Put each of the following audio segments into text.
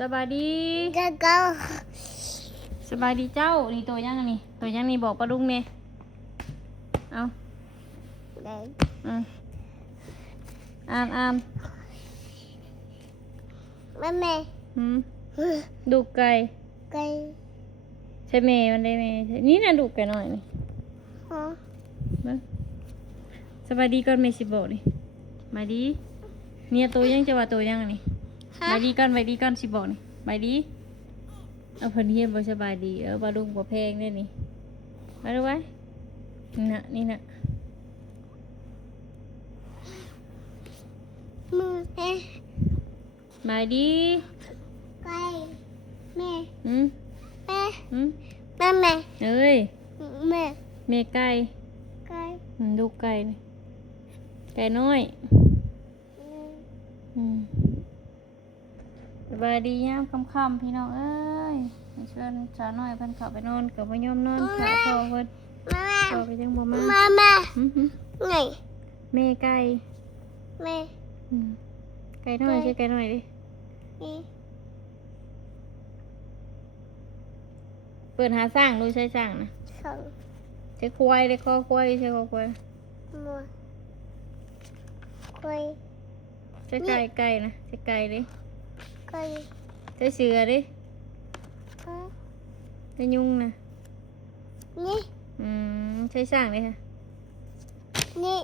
สบายดี ก็ก็ สบายดีเจ้านี่ตัวยังอันนี่ตัวยังนี่บอกปลาดุงเนี่ยเอา เด็ก อ่าน แม่แม่ ดูไก่ ไก่ ใช่เมย์มันได้เมย์นี่นะดูไก่หน่อยนี่ ฮะ เบิ่งสบายดีก่อนเมย์สิบอกนี่มาดีเนี่ยตัวยังจะว่าตัวยังอันนี่บายดีก่อนบายดีก่อนสิบอกนี่บายดีเอาเพิ่นเฮียนบ่สบายดีปลาดุงบ่แพงเด้นี่มาดูไว้นี่น่ะ มือแม่ บายดี ไก่แม่ แม่ แม่แม่แม่ เอ้ย แม่ เมไก่ ไก่ ดูไก่นี่ไก่น้อยสบายดียามค่ำๆพี่น้องเอ้ยเชิญสาวน้อยเพิ่นเข้าไปนอนกับบ่ยอมนอนขาพ่อเพิ่น แม่ พ่อก็ยังบ่มา แม่แม่ ไง แม่ไก่ แม่ ไก่น้อยใช่ไก่น้อยดิ นี่ เปิดหาสร้างดูใช่สร้างนะ สอง ใช่ควายได้คอควายใช่คอควาย มัวไก่ ใช่ไก่นะใช่ไก่ดิ ไก่ ใช่เสือดิ ฮะ ใช่ยุงนะ นี่ ใช่สร้างดิค่ะ นี่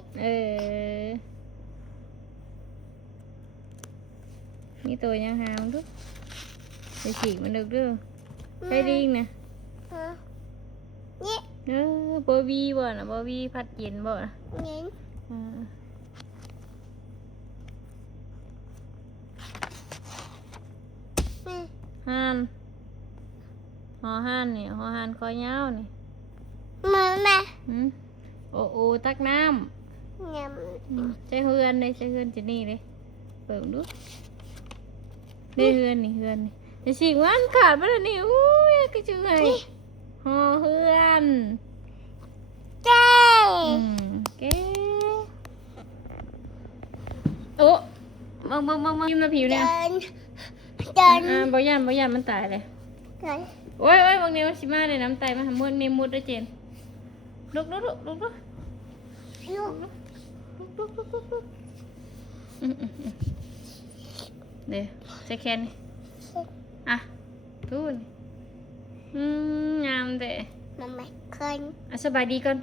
นี่ตัวยังหามทุกไปฉีกมันđượcด้วยใช่ดิ้งนะ ฮะนี่ บอบี้บ่นะบอบี้ผัดเย็นบ่นะ นี่แม่ ห่านหอห่านนี่หอห่านคอยาวนี่ แม่แม่ โอ้ตักน้ ย ำใช่เฮือนเลยใช่เฮือนจะนี่เลยเปิดดูได้เฮือนนี่เฮือนนี่จะฉีกวันขาดไปแล้วนี่อุ้ยก็ชื่อไงหอเฮือน ำเจ้ เก๋โอ้มึงยิ้มมาผิวเนี่ย เดิน บ่ยันมันตายเลย เดิน โอ้ยบางทีมันชิมาเลยน้ำไตมาหามุดนี่มุดด้วยเจนลุกเดี๋ยวใส่แคนนี่อ่ะทูนงามเด้ มันไม่เคย สบายดีก่อนห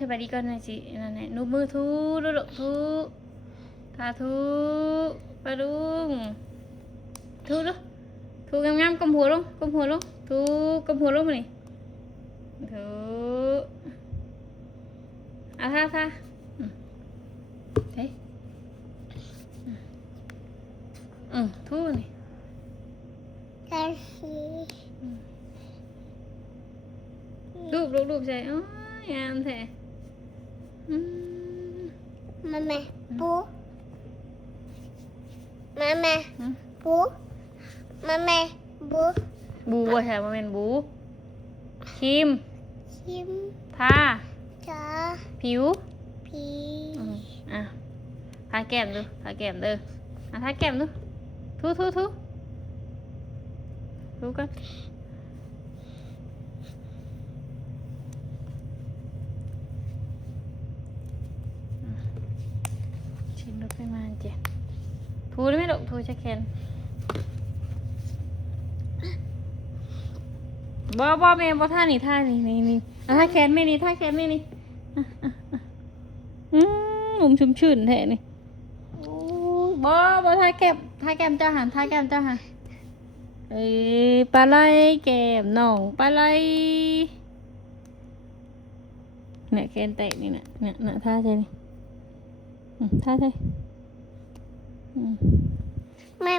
น่อยสินั่นแหละนูมือทูลุกทูทาทูปลาดุงทูดูทูงามๆกำหัวลงทูกำหัวลงมานี่ทูท่าเฮ้ยทูนี่ เดินสี รูปใส่งามแท้มันไม่ปูมันไม่ปูมันไม่ปู บูว่าใช่มันเป็นบูครีม ชิม ทา จ้า ผิว พี ทาแก้มดูทาแก้มเด้อทาแก้มดูทูกันชิ้นรถไปมาเจ็บทูได้ไหมลูกทูใช้แคนบ่แม่บ่ท่านี่ท่าแคนแม่นี่ท่าแคนแม่นี่หนุ่มชุ่มชื่นแท้นี่บ่ท่าแก้มเจ้าหันท่าแก้มเจ้าหันปลาไหลแก้มน้องปลาไหลเนี่ยแคนแตกนี่เนี่ยท่าใช่นี่ท่าใช่ไม่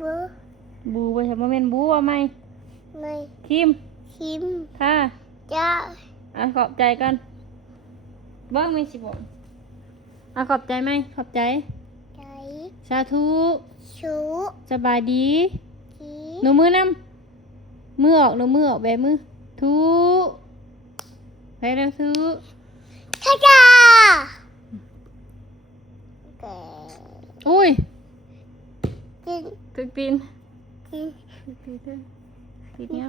บู บูใช่บ่แม่นบูว่าไหม ไม่ ครีม ชิม ท่า จ้า ขอบใจกันเบิ้งไม่สิบอกขอบใจไหมขอบใจ ใจ สาธุ ชู สบายดี จี หนูมือนำมือออกแบมือทุไปแล้วทุ ท่าจ้าแก อุ้ย จิน ตึกตีน กิน ติดเนี้ย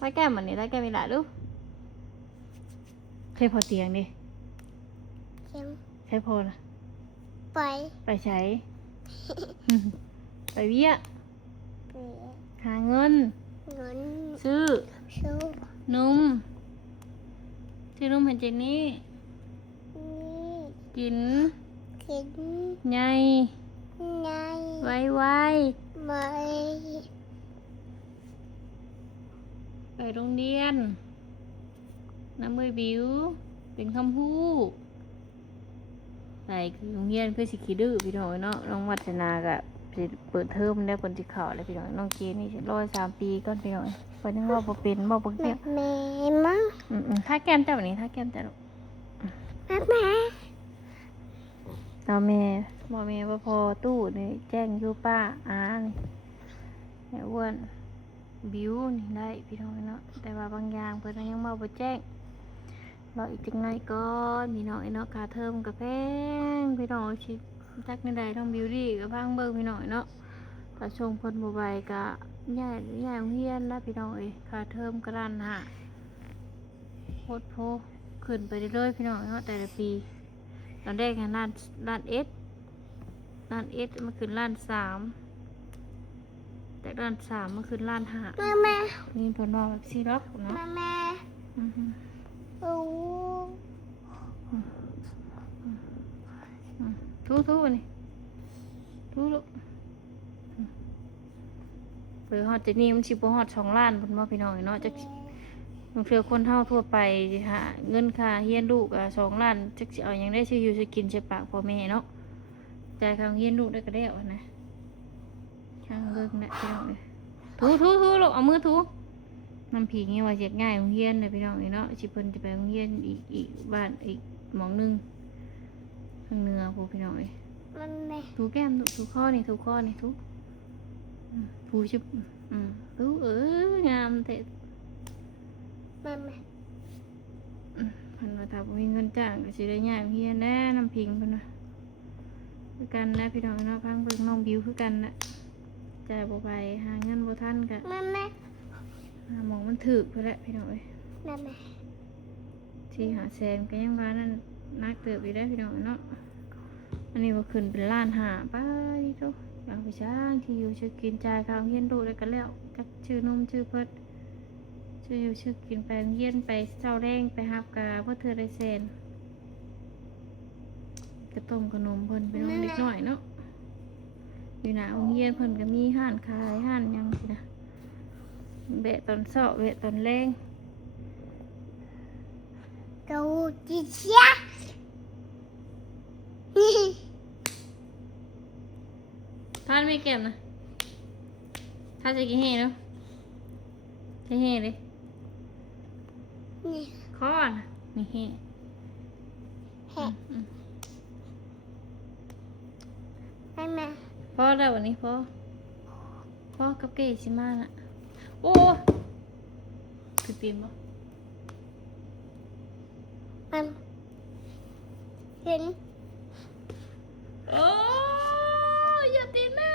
ถ้าแก้มมันนี่ถ้าแก้มมีหลายลูกใช่พอเตียงดิ เข็ม ใช่พอนะ ไป ไปใช้ ไปเวีย เปลี่ยน หาเงิน เงิน ซื้อ สู้ นมซื้อนมให้เจนนี่ นี่ กิน กิน ไง ใน ไวไว ไม่ ไปโรงเรียนน้ำมือบิวเป็นคำพูดใส่คือโรงเรียนคือสิขี้ดื้อพี่น้องเนาะน้องวัฒนากับสิเปิดเทอมได้ผลสิข่าวเลยพี่น้องน้องเกนี่103 ปีก่อนพี่น้องเพิ่นยังว่าบ่เป็นบ่เบิ่ง แม่ แก้ม แม่มั้ง ถ้าแก้มจ้าแบบนี้ถ้าแก้มจ้าลูก แม่แม่ ตาแม่บ่แม่บ่พอตู้นี่แจ้งอยู่ป้าอานี่แม่อ้วนบิวนี่ได้พี่น้องเนาะแต่ว่าบางอย่างเพิ่นยังบ่แจ้งรออีกจังไงก่อนพี่น้องเนาะค่าเทอมก็แพงพี่น้องสิจักในใดต้องบิวดี้ก็พังเบิ่งพี่น้องเนาะถ้าส่งเพิ่นบ่ไหวก็ย้ายโรงเรียนแล้วพี่น้องเอ้ยค่าเทอมก็ล้านห้าโคตรโพขึ้นไปเรื่อยๆพี่น้องเนาะแต่ละปีตอนแรกล้านเอสมันขึ้นล้านสามแต่ล้านสามมันขึ้นล้านห้า แม่แม่ นี่เพิ่นว่าแบบสิล็อกเนาะ แม่แม่ อือฮึ โอ้ ทูนี่ทูลูกเปิดฮอดจะนี่มันสิบ่ฮอด2 ล้านเพิ่นบ่พี่น้องเนาะจักบางเทื่อคนเฮาทั่วไปหาเงินค่าเรียนลูก2 ล้านจักสิเอาหยังได้ซื้ออยู่ซื้อกินใช้ปากพ่อแม่เนาะจ่ายค่าเรียนลูกได้ก็แล้วนะข้างเบิ่งน่ะพี่น้องเอ้ยทูลูกเอามือทูน้ำผีงี้ว่าเฮ็ดง่ายโรงเรียนเด้อพี่น้องเนาะสิเพิ่นจะไปโรงเรียนอีกบ้านอีกหม้องนึงข้างเหนือพวกพี่น้องเอ้ย แม่แม่ ถูแก้มถูข้อนี่ถูถูชิบถูงามเถอะ แม่แม่ พันว่าถ้าบ่มีเงินจ้างก็สิได้ย่างเฮียนแน่น้ำพิงเพิ่นว่าคือกันนะพี่น้องเนาะพังเบิ่งน้องบิวคือกันน่ะจ่ายบ่ไปหาเงินบ่ทันก็ แม่แม่ หาหมองมันถึกเพิ่นแหละพี่น้องเอ้ย แม่แม่ ที่หาแสนก็ยังว่านั่นนักเติบอยู่ได้อพี่น้องเนาะอันนี้บ่ขึ้นเป็นล้านห้าไปโตเอาไปช้างที่อยู่ชื่อกินจ่ายค่าเฮียนดูได้กันแล้วจักชื่อนมชื่อเพิ่น ชื่ออยู่ชื่อกินไปโรงเยี่ยนไปเช้าแรงไปฮับกาเพื่อเธอได้เซนกระต้มขนมเพิ่นไปน้องเด็กน้อยเนาะอยู่หน้าโรงเรียนเพิ่นก็มีห้านขายห้านหยังสินะแบะตอนเช้าแบะตอนแรง ดูจิเชียนี่ ทานไม่เก็บนะทานจะกินเฮ่เนาะจะเฮ่เลย นี่ ข้อนนี่เฮ่ แฮะแม่แม่ พ่อได้วันนี้พ่อกับเกชิมาน่ะโอ้คือตีนบ่ แม่เห็น โอ้ยอย่าตีแม่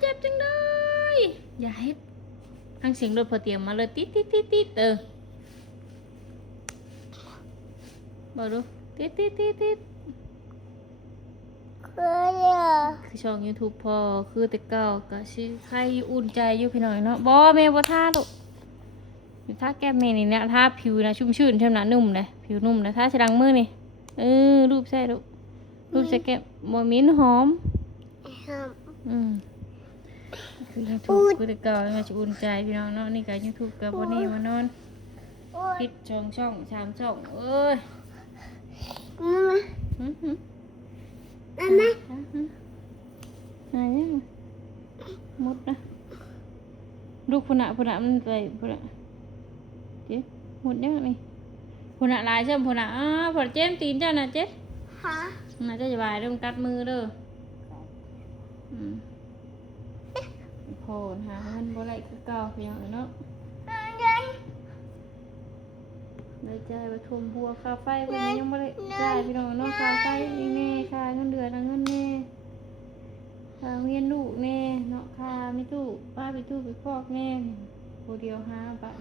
เจ็บจังเลยอย่าเฮ็ดทั้งเสียงรถพอเตรียมมาเลยติดบอกดูติดเคยอ่ะ คือช่อง YouTube พอคือแต่เก่าก็ชื่อใครอุ่นใจอยู่พี่น้อยเนาะบ่แม่บ่ท่าลูกอยู่ท่าแก้มแม่นี่เนี่ยท่าผิวนะชุ่มชื่นใช่ไหมนุ่มเลยผิวนุ่มนะท่าฉลังมือนี่รูปใส่ลูกรูปใส่แก้มบ่มิ้นหอม ห้าม คือYouTube คือแต่เก่ามาจะอุ่นใจพี่น้องเนาะนี่ก็ YouTube กับบ่นี่มานอน โอ้ย ปิดช่อง3 ช่องเอ้ย แม่ หึ แม่แม่ ไหนเนี่ยมดนะลูกพุ่นอะมันไปพุ่นอะเจ๊หมดยังนี่พุ่นอะลายใช่ไหมพุ่นอะพุ่นเจ๊ตีนเจ้าน่ะเจ๊ ฮะ น่าจะสบายเริ่มกัดมือเด้อพอหาเงินบ่ได้คือเก่าพี่น้องเนาะ เดิน ได้จ่ายไปทุ่มหัวค่าไฟวันนี้ยังบ่ได้จ่ายพี่น้องเนาะค่าไฟนี่แน่ค่าเงินเดือนเงินแน่ค่า เรียนลูกแน่เนาะค่าไม่ตู้ป้าไปตู้ไปคอกแน่ผู้เดียวหาบาท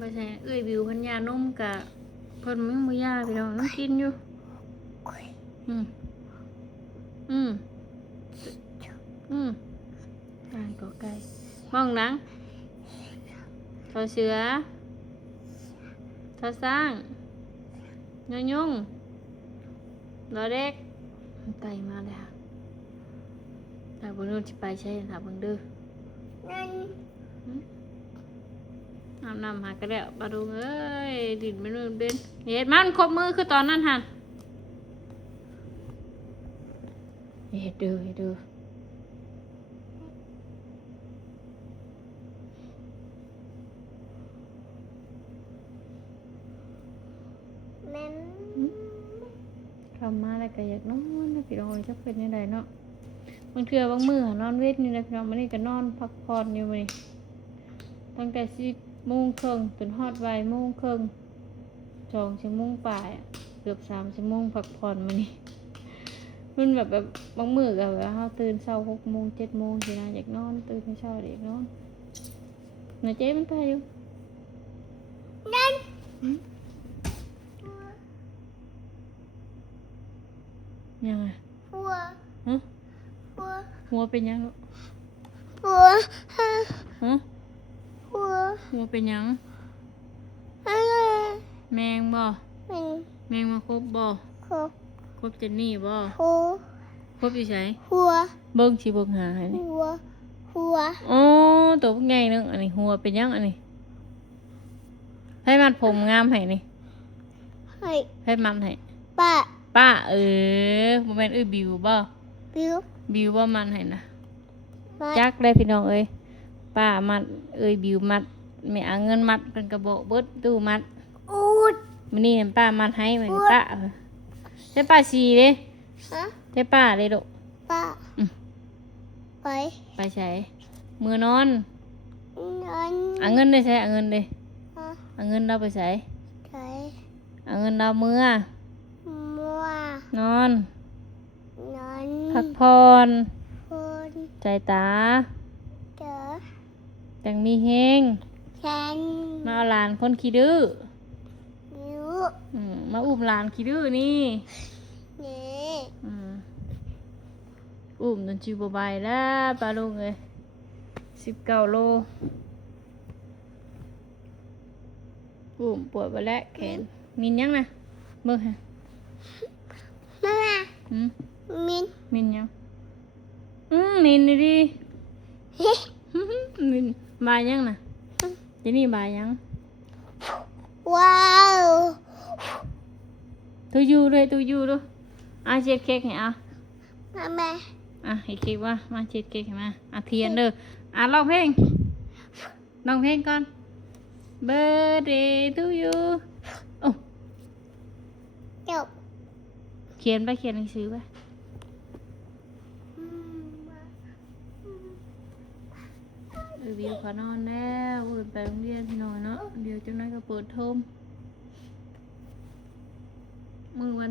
บ่ใช่เอ้ยบิวพันยานมกะเพิ่นมึงบ่ยาพี่น้องต้องกินอยู่อืมอืมอืมอ่านก็ไก่มองหนังทอเสือทอสร้างยอยุ่งรอเด็กไก่มาเลยค่ะแต่บนนู้นจะไปใช่ถามเบิ่งเด้อ นั่น น้ำหากระเดะปลาดุงเอ้ยดินไม่รู้เด่นเฮ็ดมันครบมือคือตอนนั้นหันเฮ็ดเด้อเฮ็ดเด้อ แม่น ทำมาแล้วก็อยากนอนนะพี่น้องจะเป็นยังไงเนาะบางเทื่อบางมื้อหานอนเวทนี่นะพี่น้องมื้อนี้ก็นอนพักผ่อนอยู่มื้อนี้ตั้งแต่10:30จนฮอด13:30 2 ชั่วโมงปลายอะเกือบ3 ชั่วโมงพักผ่อนมื้อนี้มันแบบบางมื้อก็แบบเฮาตื่นเช้า6:00 7:00สินะอยากนอนตื่นเช้าเด็กนอนน่ะเจ๊มันไปอยู่ นั่น หืมยังไง หัว ฮะ หัว หัวเป็นยังลูก หัว ฮะ หัว หัวเป็นยัง อะไร แมงบ่ เป็น แมงมาครบบ่ หัว ครบเจนนี่บ่ หัว ครบอยู่ไส หัว เบิ่งสิเบิ่งหาให้นี่ หัวหัว อ๋อตัวพวกใหญ่นึงอันนี้หัวเป็นยังอันนี้ให้มัดผมงามให้นี่ ให้ ให้มัดให้ ป้า ป้าบ่แม่นบิวบ่ บิว บิวบ่มันให้นะ มา จักได้พี่น้องเอ้ยป้ามัดบิวมัดไม่เอาเงินมัดเพิ่นก็บอกเบิดตู้มัด อูด มื้อนี้เห็นป้ามัดให้มื้อนี้ป้าใช่ป้าสีเด้ ฮะ ใช่ป้าเลยลูก ป้า อืม ไป ไปใช้มือนอน นั่น เอาเงินได้ใช้เอาเงินเด้ ฮะ เอาเงินเราไปใช้ ใส่ เอาเงินเรามือ มัวน อน นั่น พักผ่อน คน ใจตา เจอ จังมีเฮง ฉัน มาเอาหลานคนขี้ดื้อ บิว มาอุ้มหลานขี้ดื้อนี่ นี่ อุ้มจนจิวบายแล้วปลาลุงเลย19 โลอุ้มปวดไปแล้วแขนมินยังนะเบิ่งฮะ มามา อืม มิน มินยังมินนี่ดิ เฮ้ มินบายยังนะเจนี่บายยัง ว้าว ตัวอยู่ด้วยเช็ดเค้กให้เอา มาแม่ ให้เค้กมาเช็ดเค้กให้มาเทียนเด้อร้องเพลงก่อน Birthday to you โอ้ จบ เขียนหนังสือไปวิวขานอนแล้วอื่นไปโรงเรียนพี่น้อยเนาะเดี๋ยวจังนั้นก็เปิดเทอมมือวั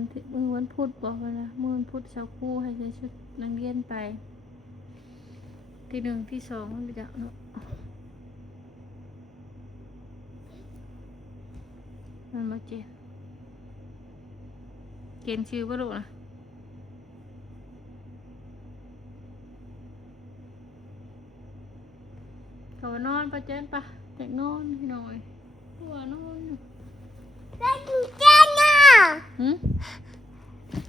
นพุธบอกว่านะมือวันพุธเช้าคู่ให้ใส่ชุดนักเรียนไปที่ 1 ที่ 2มันไปจักเนาะมันมาเจนเกณฑ์ชื่อบ่รู้นะเขาว่านอนปะเจนปะอยากนอนพี่น้อยหัวนอนอยู่ ได้ดูเจ้าน่ะ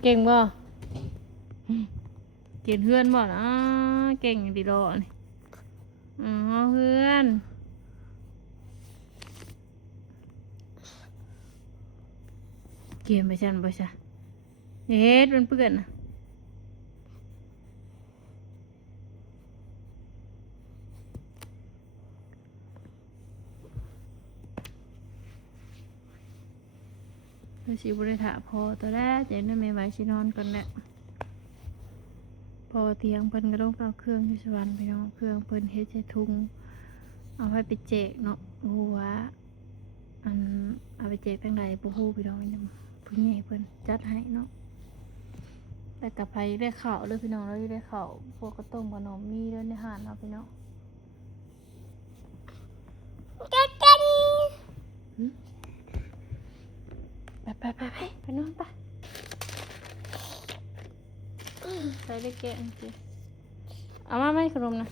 เก่งบ่เก่งเพื่อนบ่นะเก่งดีดอนี่เพื่อนเกมไปชันบ่ซะเฮ็ดมันเปื้อนน่ะเราสิบ่ได้ถาพอตัวแรกเดี๋ยวนั่นแม่ไว้สินอนก่อนแหละพอเตียงเพิ่นก็ต้องเอาเครื่องอยู่สวรรค์ไปเนาะเครื่องเพิ่นเฮ็ดใส่ถุง เอาไปแจกเนาะฮู้ว่าอันเอาไปแจกทางใดบ่ฮู้พี่น้องนี่ผู้ใหญ่เพิ่นจัดให้เนาะแต่กับไผได้ข้าวเด้อพี่น้องแล้วได้ข้าวพวกกระต้มขนมมีเด้อในห้านเนาะพี่น้อง กันกัน ไปนอนไปใส่ได้แกะจริงเอามาไหมขนมนะ